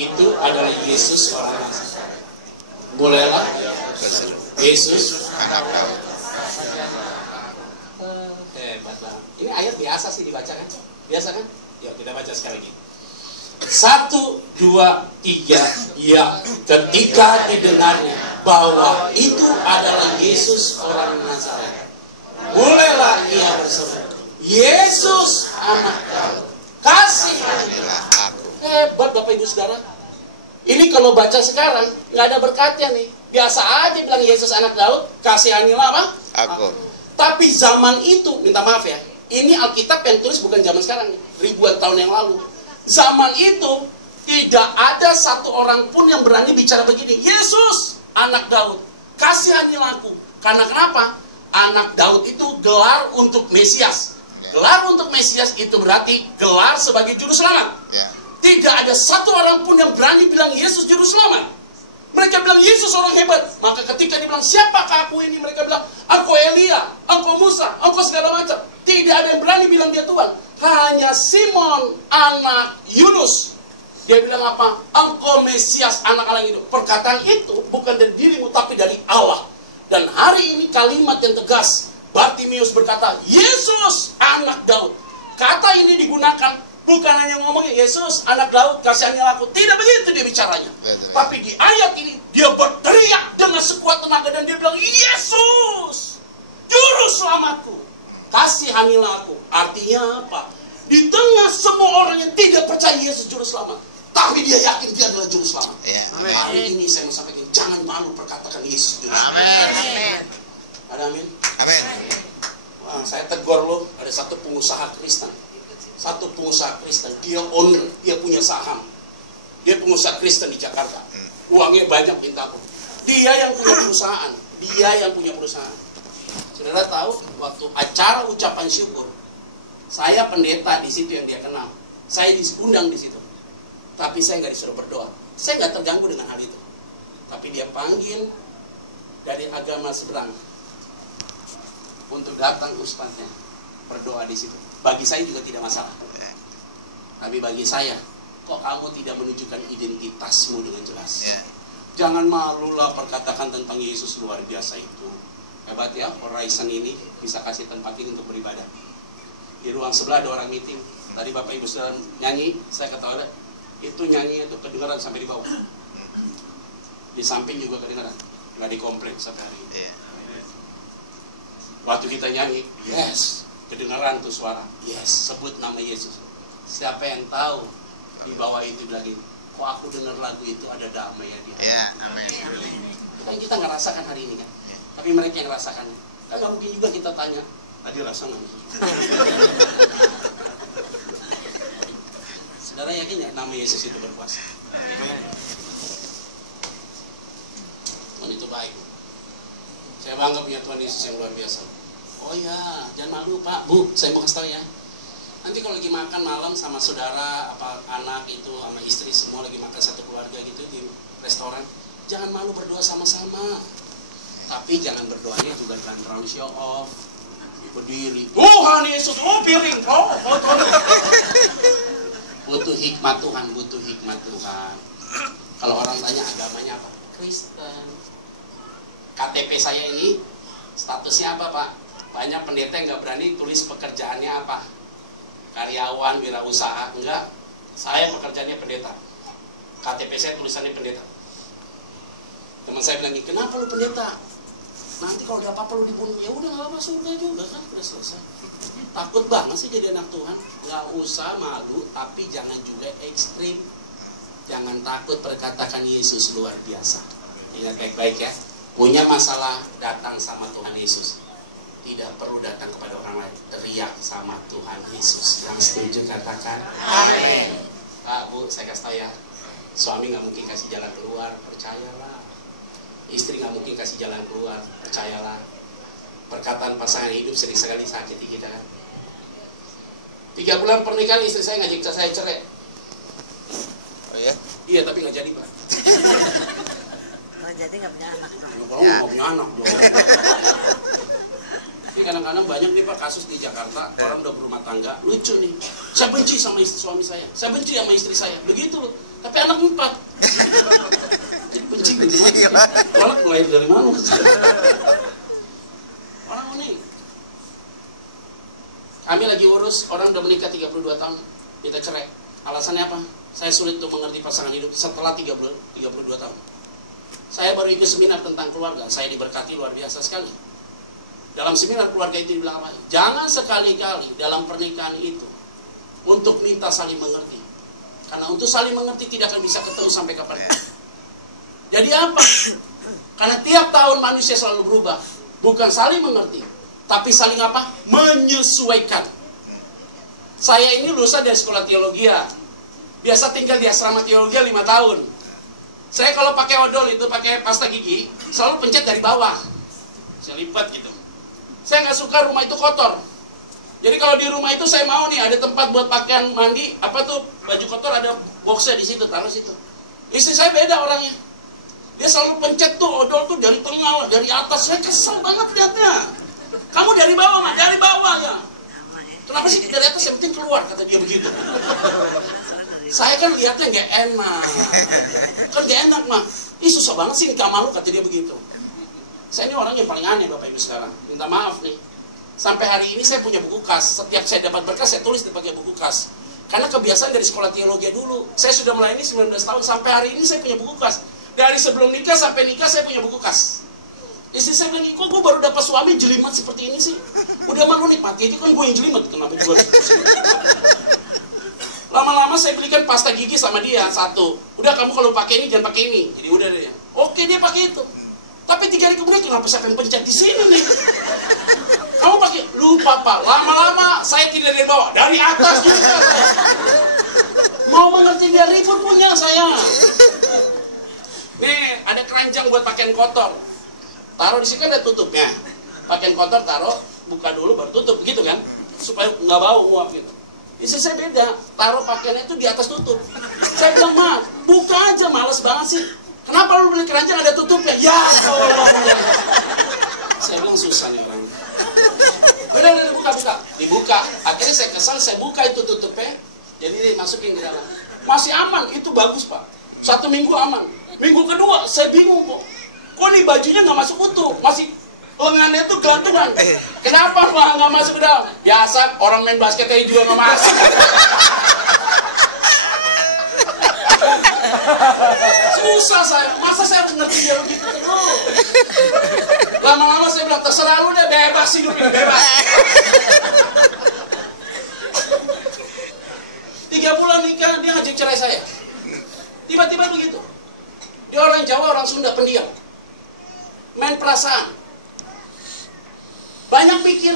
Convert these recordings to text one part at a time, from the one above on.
itu adalah Yesus orang Nazaret. Mulailah Yesus anak Daud. Hebat banget. Ini ayat biasa sih dibacakan. Biasa kan? Yuk kita baca sekali lagi. 1, 2, 3. Ya, ketika didengarnya bahwa itu adalah Yesus orang Nazaret, mulailah ia berseru, Yesus anak Daud, kasihanilah aku. Hebat Bapak Ibu Saudara. Ini kalau baca sekarang nggak ada berkatnya nih. Biasa aja bilang Yesus anak Daud, kasihanilah apa? Aku. Tapi zaman itu, minta maaf ya, ini Alkitab yang tulis bukan zaman sekarang nih, ribuan tahun yang lalu. Zaman itu tidak ada satu orang pun yang berani bicara begini, Yesus anak Daud, kasihanilah aku. Karena kenapa? Anak Daud itu gelar untuk Mesias. Gelar untuk Mesias itu berarti gelar sebagai juru selamat. Tidak ada satu orang pun yang berani bilang Yesus juru selamat. Mereka bilang Yesus orang hebat. Maka ketika dibilang siapakah aku ini, mereka bilang aku Elia, aku Musa, aku segala macam. Tidak ada yang berani bilang dia Tuhan. Hanya Simon anak Yunus. Dia bilang apa? Engkau Mesias, anak Allah yang hidup. Perkataan itu bukan dari dirimu tapi dari Allah. Dan hari ini kalimat yang tegas. Bartimius berkata, Yesus anak Daud. Kata ini digunakan bukan hanya ngomongnya Yesus anak Daud, kasihanilah aku. Tidak begitu dia bicaranya. Tapi di ayat ini dia berteriak dengan sekuat tenaga dan dia bilang, Yesus juru selamatku, kasihanilah aku. Artinya apa? Di tengah semua orang yang tidak percaya Yesus juru selamat, tapi dia yakin dia adalah juru selamat. Hari ini saya mau sampaikan, jangan malu perkatakan Yesus juru selamat. Amin. Ada amin? Amin. Wah, saya tegur lo, ada satu pengusaha Kristen. Satu pengusaha Kristen, dia owner, dia punya saham. Dia pengusaha Kristen di Jakarta. Uangnya banyak minta aku. Dia yang punya perusahaan. Dia yang punya perusahaan. Saudara tahu, waktu acara ucapan syukur, saya pendeta di situ yang dia kenal. Saya diundang di situ. Tapi saya nggak disuruh berdoa. Saya nggak terganggu dengan hal itu. Tapi dia panggil dari agama seberang untuk datang ustaznya berdoa di situ. Bagi saya juga tidak masalah. Tapi bagi saya, kok kamu tidak menunjukkan identitasmu dengan jelas? Jangan malulah perkatakan tentang Yesus luar biasa itu. Hebat ya, Horizon ini bisa kasih tempat ini untuk beribadah. Di ruang sebelah ada orang meeting. Tadi Bapak Ibu sedang nyanyi, saya ketawa itu nyanyi itu kedengaran sampai di bawah. Di samping juga kedengaran, nggak dikomplain sampai hari ini. Waktu kita nyanyi, yes, kedengaran tuh suara, yes, sebut nama Yesus. Siapa yang tahu di bawah itu lagi, kok aku dengar lagu itu ada damai ya dia. Amin. Kan kita nggak rasakan hari ini kan, tapi mereka yang rasakannya. Kan nggak mungkin juga kita tanya, tadi rasa nggak? Saudara yakin ya nama Yesus itu berkuasa? Tuhan itu baik. Saya bangga punya Tuhan Yesus yang luar biasa. Oh ya, jangan malu Pak, Bu, saya mau kasih tahu ya. Nanti kalau lagi makan malam sama saudara, apa anak itu, sama istri semua lagi makan satu keluarga gitu di restoran, jangan malu berdoa sama-sama. Tapi jangan berdoanya juga jangan terlalu show off. Berdiri, Tuhan Yesus, piring, butuh hikmat Tuhan, butuh hikmat Tuhan. Kalau orang tanya agamanya apa? Kristen. KTP saya ini statusnya apa Pak? Banyak pendeta yang nggak berani tulis pekerjaannya apa, karyawan, wirausaha, enggak. Saya pekerjaannya pendeta. KTP saya tulisannya pendeta. Teman saya bilang, kenapa lu pendeta? Nanti kalau ada apa-apa lu dibunuh, ya udah nggak masuk surga juga kan, udah selesai. Takut banget sih jadi anak Tuhan. Nggak usah malu, tapi jangan juga ekstrim. Jangan takut perkatakan Yesus luar biasa. Ingat baik-baik ya. Punya masalah, datang sama Tuhan Yesus. Tidak perlu datang kepada orang lain. Teriak sama Tuhan Yesus. Yang setuju katakan amin. Pak, Bu, saya kasih tahu ya, suami nggak mungkin kasih jalan keluar, percayalah. Istri nggak mungkin kasih jalan keluar, percayalah. Perkataan pasangan hidup sering sekali sakiti kita kan. 3 bulan pernikahan istri saya ngajak saya cerai. Oh ya? Iya, tapi nggak jadi Pak. Jadi nggak punya anak dong. Kalau nggak punya anak dong. Ini kadang-kadang banyak nih Pak kasus di Jakarta, orang udah berumah tangga, lucu nih. Saya benci sama istri suami saya benci sama istri saya. Begitu loh. Tapi anak 4. Jadi benci banget. Anak lahir dari mana? Orang unik. Kami lagi urus orang udah menikah 32 tahun, kita cerai. Alasannya apa? Saya sulit untuk mengerti pasangan hidup setelah 32 tahun. Saya baru ikut seminar tentang keluarga, saya diberkati luar biasa sekali. Dalam seminar keluarga itu dibilang apa? Jangan sekali-kali dalam pernikahan itu untuk minta saling mengerti. Karena untuk saling mengerti tidak akan bisa ketemu sampai kapanpun. Jadi apa? Karena tiap tahun manusia selalu berubah. Bukan saling mengerti, tapi saling apa? Menyesuaikan. Saya ini lulusan dari sekolah teologi. Biasa tinggal di asrama teologi 5 tahun. Saya kalau pakai odol itu, pakai pasta gigi, selalu pencet dari bawah. Saya lipat gitu. Saya nggak suka rumah itu kotor. Jadi kalau di rumah itu saya mau nih ada tempat buat pakaian mandi, apa tuh baju kotor ada boxnya di situ, taruh situ. Istri saya beda orangnya. Dia selalu pencet tuh odol tuh dari tengah, dari atas. Saya kesel banget lihatnya. Kamu dari bawah mah, dari bawah ya. Kenapa sih dari atas yang penting keluar, kata dia begitu. Saya kan lihatnya nggak enak. Kan nggak enak mah. Ih susah banget sih nikah malu, kata dia begitu. Saya ini orang yang paling aneh Bapak Ibu sekarang. Minta maaf nih. Sampai hari ini saya punya buku kas. Setiap saya dapat berkas saya tulis dipakai buku kas. Karena kebiasaan dari sekolah teologi dulu. Saya sudah melayani 19 tahun. Sampai hari ini saya punya buku kas. Dari sebelum nikah sampai nikah saya punya buku kas. Istri saya bilang, kok gue baru dapat suami jelimet seperti ini sih? Udah malu nikmati, itu kan gue yang jelimet. Kenapa gue lama-lama saya belikan pasta gigi sama dia, 1. Udah kamu kalau pakai ini jangan pakai ini. Jadi udah deh. Oke dia pakai itu. Tapi 3 hari kemudian kenapa siapa yang pencet di sini nih? Kamu pakai, lupa Pak. Lama-lama saya tidak dari bawah, dari atas juga. Mau mengerti dia ribut punya saya. Nih, ada keranjang buat pakaian kotor. Taruh di sini kan ada tutupnya. Pakaian kotor taruh, buka dulu baru tutup, begitu kan? Supaya nggak bau nguap gitu. Istri saya beda, taruh pakaiannya itu di atas tutup. Saya bilang, Ma, buka aja, males banget sih. Kenapa lu beli keranjang ada tutupnya? Ya Allah. Saya bilang susah nih orang. Udah dibuka. Dibuka. Akhirnya saya kesal, saya buka itu tutupnya. Jadi masukin di dalam. Masih aman, itu bagus Pak. 1 minggu aman. Minggu kedua, saya bingung kok. Kok nih bajunya nggak masuk utuh? Masih lengannya tuh gantungan. Kenapa Pak nggak masuk ke dalam? Biasa orang main basket aja juga nggak masuk. Susah saya. Masa saya harus ngerti dia begitu terus? Lama-lama saya bilang, terserah lu deh, bebas hidup ini, bebas. 3 bulan nikah, dia ngajak cerai saya. Tiba-tiba begitu. Dia orang Jawa, orang Sunda, pendiam. Main perasaan. Banyak pikir,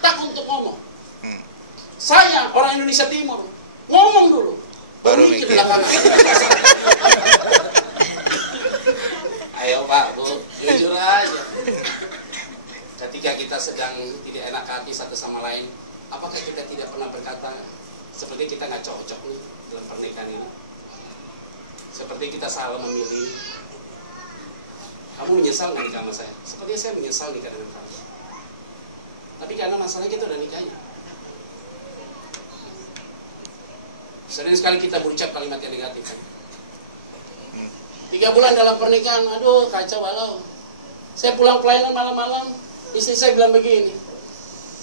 tak untuk ngomong. Saya, orang Indonesia Timur, ngomong dulu. Baru mikir belakangan. Ayo Pak, Bu, jujur aja. Ketika kita sedang tidak enak hati satu sama lain, apakah kita tidak pernah berkata, seperti kita nggak cocok nih dalam pernikahan ini? Seperti kita salah memilih. Kamu menyesal nggak nikah sama saya? Sepertinya saya menyesal nikah dengan kamu. Tapi karena masalahnya kita udah nikahnya. Sering sekali kita berucap kalimat yang negatif kan? 3 bulan dalam pernikahan, aduh kacau balau. Saya pulang pelayanan malam-malam, istri saya bilang begini,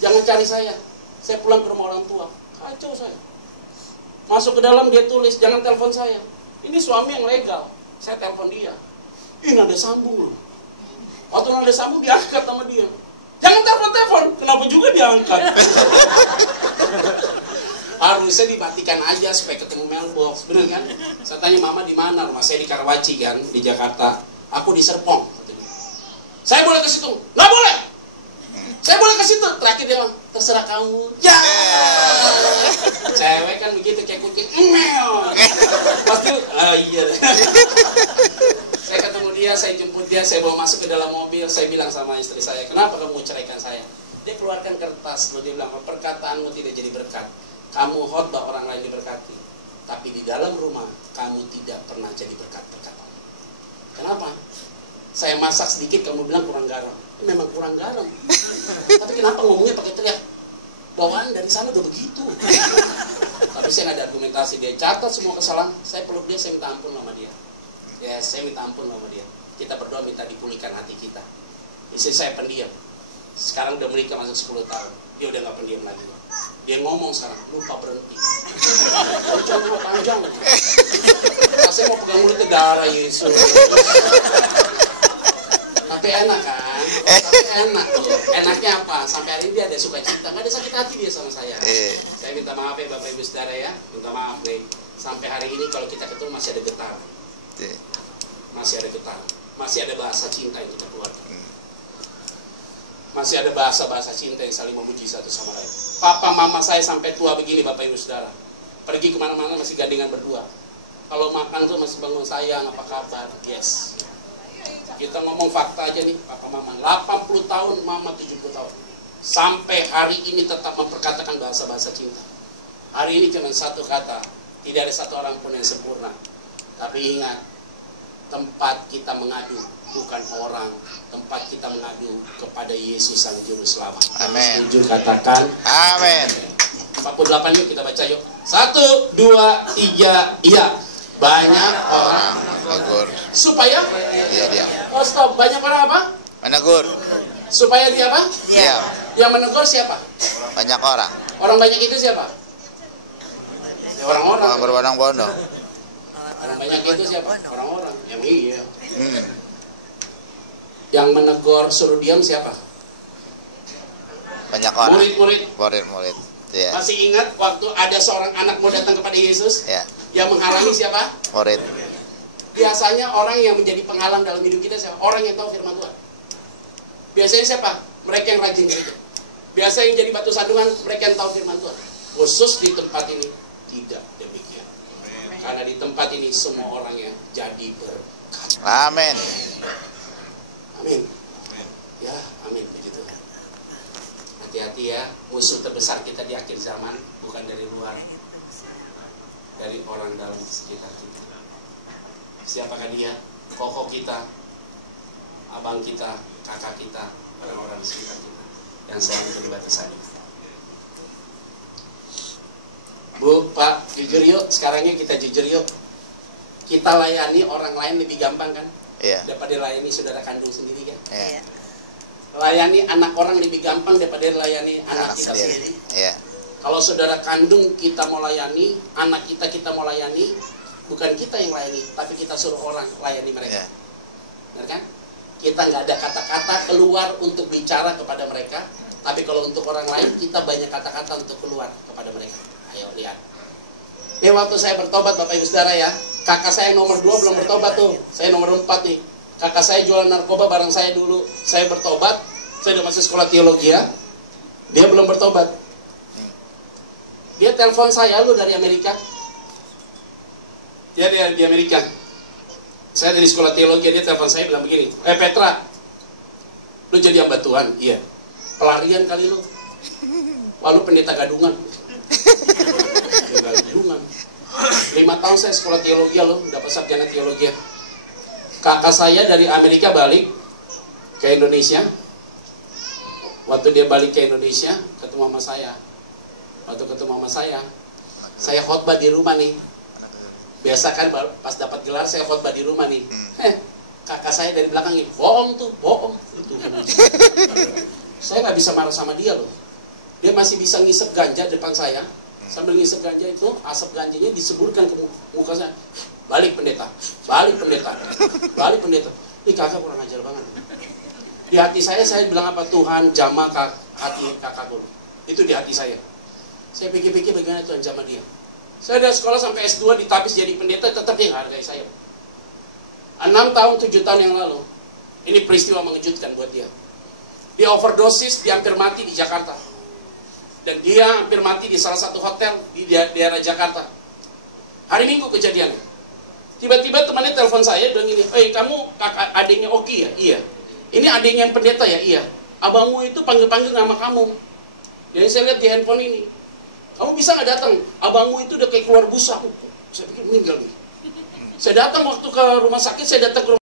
jangan cari saya pulang ke rumah orang tua. Kacau saya. Masuk ke dalam dia tulis, jangan telepon saya. Ini suami yang legal. Saya telepon dia. Ini ada sambung loh. Waktu ada sambung diangkat sama dia. Jangan telepon. Kenapa juga diangkat? Harusnya dimatikan aja supaya ketemu mailbox. Bener kan? Saya tanya mama di mana? Rumah saya di Karawaci kan, di Jakarta. Aku di Serpong. Saya boleh ke situ? Nggak boleh. Saya boleh ke situ. Terakhir dia bilang, terserah kamu. Ya. Cewek kan begitu kayak kucing. Pasti, iya. Saya ketemu dia, saya jemput dia, saya bawa masuk ke dalam mobil. Saya bilang sama istri saya, kenapa kamu ceraikan saya? Dia keluarkan kertas, lalu dia bilang, perkataanmu tidak jadi berkat. Kamu khotbah orang lain diberkati, tapi di dalam rumah kamu tidak pernah jadi berkat-berkat. Kenapa? Saya masak sedikit, kamu bilang kurang garam. Memang kurang garam. Tapi kenapa ngomongnya pakai teriak? Bawaan dari sana udah begitu. Tapi saya nggak ada argumentasi. Dia catat semua kesalahan, saya peluk dia, saya minta ampun sama dia. Ya, saya minta ampun sama dia. Kita berdoa minta dipulihkan hati kita. Istri saya pendiam. Sekarang udah menikah masuk 10 tahun. Dia udah nggak pendiam lagi. Dia ngomong sekarang, lupa berhenti. Cuma panjang. Saya mau pegang mulutnya darah Yesus. Tapi enak kan? Tapi enak tuh. Enaknya apa? Sampai hari ini dia ada sukacita. Nggak ada sakit hati dia sama saya. Saya minta maaf ya Bapak Ibu Saudara ya. Minta maaf nih. Sampai hari ini kalau kita ketemu masih ada getar. Masih ada getar. Masih ada bahasa cinta yang kita keluarkan. Masih ada bahasa-bahasa cinta yang saling memuji satu sama lain. Papa mama saya sampai tua begini Bapak Ibu Saudara. Pergi kemana-mana masih gandengan berdua. Kalau makan tuh masih bangun sayang apa kabar. Yes. Kita ngomong fakta aja nih Papa mama. 80 tahun mama 70 tahun. Sampai hari ini tetap memperkatakan bahasa-bahasa cinta. Hari ini cuma satu kata. Tidak ada satu orang pun yang sempurna. Tapi ingat, tempat kita mengadu bukan orang, tempat kita mengadu kepada Yesus Sang Juru Selamat. Amin. Setuju katakan Amin. 48 yuk kita baca yuk. 1, 2, 3, iya. Banyak orang Menegur. supaya Iya dia. oh stop, banyak orang apa? Menegur. Supaya dia apa? Iya. Yang menegur siapa? Banyak orang. Orang banyak itu siapa? Ya, orang-orang. Orang berbondong-bondong. Orang banyak itu siapa? Orang-orang. Yang iya. Yang menegur suruh diam siapa? Banyak orang. Murid-murid. Murid-murid. Iya. Masih ingat waktu ada seorang anak mau datang kepada Yesus? Iya. Yang menghalangi siapa? Murid. Biasanya orang yang menjadi penghalang dalam hidup kita siapa? Orang yang tahu firman Tuhan. Biasanya siapa? Mereka yang rajin gereja. Biasanya yang jadi batu sandungan, mereka yang tahu firman Tuhan. Khusus di tempat ini tidak demikian. Karena di tempat ini semua orangnya jadi berkat. Amin. Amin. Ya, amin. Puji Tuhan. Hati-hati ya, musuh terbesar kita di akhir zaman bukan dari luar, dari orang dalam sekitar kita. Siapakah dia? Koko kita, abang kita, kakak kita, orang-orang di sekitar kita yang selalu menjadi batu sandungan. Bu, Pak, jujur yuk, sekarangnya kita jujur yuk. Kita layani orang lain lebih gampang kan? Iya. Daripada layani saudara kandung sendiri kan? Iya. Layani anak orang lebih gampang daripada layani anak kita sendiri. Iya. Kalau saudara kandung kita mau layani, anak kita mau layani, bukan kita yang layani, tapi kita suruh orang layani mereka. Iya. Benar kan? Kita nggak ada kata-kata keluar untuk bicara kepada mereka, tapi kalau untuk orang lain kita banyak kata-kata untuk keluar kepada mereka. Ayo lihat. Ini waktu saya bertobat Bapak Ibu Saudara ya, kakak saya nomor 2 belum bertobat tuh, saya nomor 4 nih. Kakak saya jualan narkoba bareng saya dulu, saya bertobat, saya udah masuk sekolah teologi ya, dia belum bertobat. Dia telepon saya, lu dari Amerika? Dia di Amerika. Saya dari sekolah teologi, dia telepon saya bilang begini, Petra, lu jadi hamba Tuhan? Iya. Pelarian kali lu. Lalu pendeta gadungan. Gadungan. 5 tahun saya sekolah teologi loh, dapat sarjana teologi. Kakak saya dari Amerika balik ke Indonesia. Waktu dia balik ke Indonesia, ketemu sama saya. Waktu ketemu sama saya khotbah di rumah nih. Biasa kan pas dapat gelar saya khotbah di rumah nih. Kakak saya dari belakang ini, bohong tuh, bohong. Saya nggak bisa marah sama dia loh. Dia masih bisa ngisep ganja depan saya. Sambil ngisep ganja itu, asap ganjanya diseburkan ke muka saya. Balik pendeta, balik pendeta, balik pendeta. Ini kakak kurang ajar banget. Di hati saya bilang apa? Tuhan jamah hati kakakku. Itu di hati saya. Saya pikir-pikir bagaimana Tuhan jamah dia. Saya dari sekolah sampai S2 ditapis jadi pendeta, tetap dia hargai saya. 6 tahun, 7 tahun yang lalu. Ini peristiwa mengejutkan buat dia. Dia overdosis, dia hampir mati di Jakarta. Dan dia hampir mati di salah satu hotel di daerah Jakarta. Hari Minggu kejadiannya. Tiba-tiba temannya telepon saya, bilang gini, kamu kakak adiknya Oki ya? Iya. Ini adiknya yang pendeta ya? Iya. Abangmu itu panggil-panggil nama kamu. Jadi saya lihat di handphone ini. Kamu bisa nggak datang? Abangmu itu udah kayak keluar busa. Saya pikir meninggal nih. Saya datang waktu ke rumah sakit, saya datang ke rumah